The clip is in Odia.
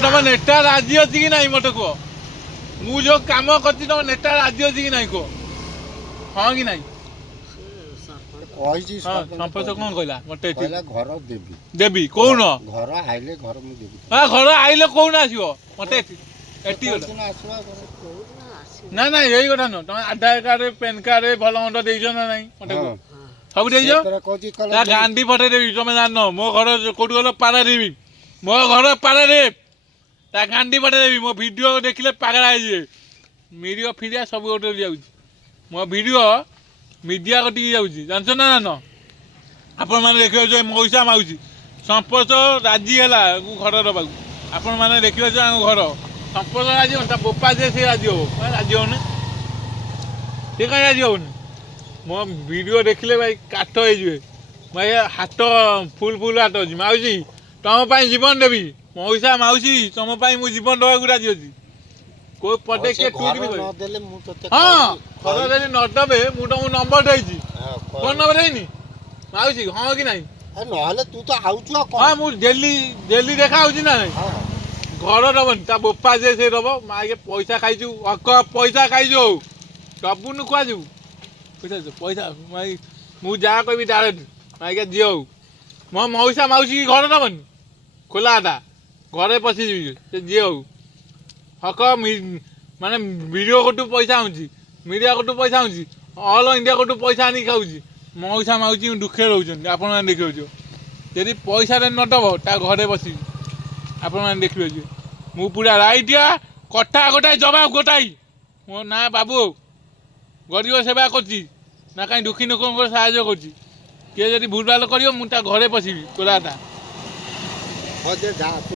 ତମ ନେତା ରାଜି ଅଛି କି ନାହିଁ ମତେ କୁହ ମୁଁ ଯୋଉ କାମ କରିଛି ତମ ନେତା ରାଜି ଅଛି କି ନାହିଁ କୁହ ହଁ କି ନାହିଁ କହିଛି ସରପଞ୍ଚ କଣ କହିଲା ମତେ ଘର ଦେବି ଦେବି କହୁନ ଘର ଆଇଲେ ଘର ମୁଁ ଦେବି ଘର ଆଇଲେ କହୁନ ଆସିବ ମତେ ଏଠି ନା ନାଇଁ ଏଇ କଥା ନୁହଁ ତମେ ଆଧାର କାର୍ଡ ପ୍ୟାନ କାର୍ଡ ଭଲ ମନ୍ଦ ଦେଇଛ ନା ନାଇଁ ମତେ କୁହ ସବୁ ଦେଇଛ ତା ଗାଣ୍ଡି ପଠେଇଦେବି ତମେ ଜାଣିନ ମୋ ଘର କୋଉଠି ଗଲ ପାରାଦୀପ ମୋ ଘର ପାରାଦୀପ ତା ଗାଣ୍ଡି ପଠେଇଦେବି ମୋ ଭିଡ଼ିଓ ଦେଖିଲେ ପାଗଳା ହେଇଯିବେ ମିଡ଼ିଆ ଫିଡ଼ିଆ ସବୁ ଗୋଟେ ଯାଉଛି ମୋ ଭିଡ଼ିଓ ମିଡ଼ିଆ କଟିକି ଯାଉଛି ଜାଣିଛ ନା ଜାଣିନ ଆପଣମାନେ ଦେଖିବେ ଯେ ମଉସା ମାଉସୀ ସମ୍ପର୍କ ରାଜି ହେଲା ଘର ଦେବାକୁ ଆପଣମାନେ ଦେଖିବେ ଯେ ଆମ ଘର ସମ୍ପର୍କ ରାଜି ହେବନି ତା ବୋପା ଯେ ସେ ରାଜି ହବ ରାଜି ହବନି ସେ କାହିଁ ରାଜି ହବନି ମୋ ଭିଡ଼ିଓ ଦେଖିଲେ ଭାଇ କାଠ ହେଇଯିବେ ଭାଇ ହାତ ଫୁଲ ହାତ ଅଛି ମାଉସୀ ତମ ପାଇଁ ଜୀବନ ଦେବି ମଉସା ମାଉସୀ ତମ ପାଇଁ ମୁଁ ଜୀବନ ଦେବାକୁ ରାଜି ଅଛି କୋଉ ପଟେ କିଏ ଟୁଇଟ୍ ବି ହଁ ଘର ଯଦି ନଦେବେ ମୁଁ ତମକୁ ନମ୍ବର ଦେଇଛି ଫୋନ ନମ୍ବର ଦେଇନି ମାଉସୀ ହଁ କି ନାହିଁ ନହେଲେ ତୁ ତ ଆଉଛୁ ହଁ ମୁଁ ଡେଲି ଦେଖା ହଉଛି ନା ନାଇଁ ଘର ଦବନି ତା ବୋପା ଯେ ସେ ଦବ ମା ପଇସା ଖାଇଛୁ ପଇସା ଖାଇଛୁ ଆଉ ସବୁନୁ ଖୁଆଯିବୁ ପଇସା ମୁଁ ଯାହା କହିବି ଡାଇରେକ୍ଟ ଆଜ୍ଞା ଝିଅ ହଉ ମୋ ମଉସା ମାଉସୀ ଘର ଦବନି ଖୋଲା କଥା ଘରେ ପଶିଯିବି ସେ ଝିଅ ହଉ ହକ ମାନେ ଭିଡ଼ିଓ କୋଠୁ ପଇସା ଆଣୁଛି ମିଡ଼ିଆ କୋଠୁ ପଇସା ଆଣୁଛି ଅଲ୍ ଇଣ୍ଡିଆ କୋଠୁ ପଇସା ଆଣିକି ଖାଉଛି ମଉସା ମାଉସୀ ଦୁଃଖରେ ରହୁଛନ୍ତି ଆପଣମାନେ ଦେଖିବେ ଯଦି ପଇସାରେ ନ ଦେବ ତା ଘରେ ବସିବି ଆପଣମାନେ ଦେଖିବେ ମୁଁ ପୁରା ରାଇଟିଆ କଟା ଗୋଟାଏ ଜବାବ ଗୋଟାଇ ମୋ ନାଁ ବାବୁ ଗରିବ ସେବା କରୁଛି ନା କାହିଁ ଦୁଃଖୀ ଲୋକଙ୍କର ସାହାଯ୍ୟ କରୁଛି କିଏ ଯଦି ଭୁଲ ଭାଲ କରିବ ମୁଁ ତା ଘରେ ପଶିବି କୋଲାଟା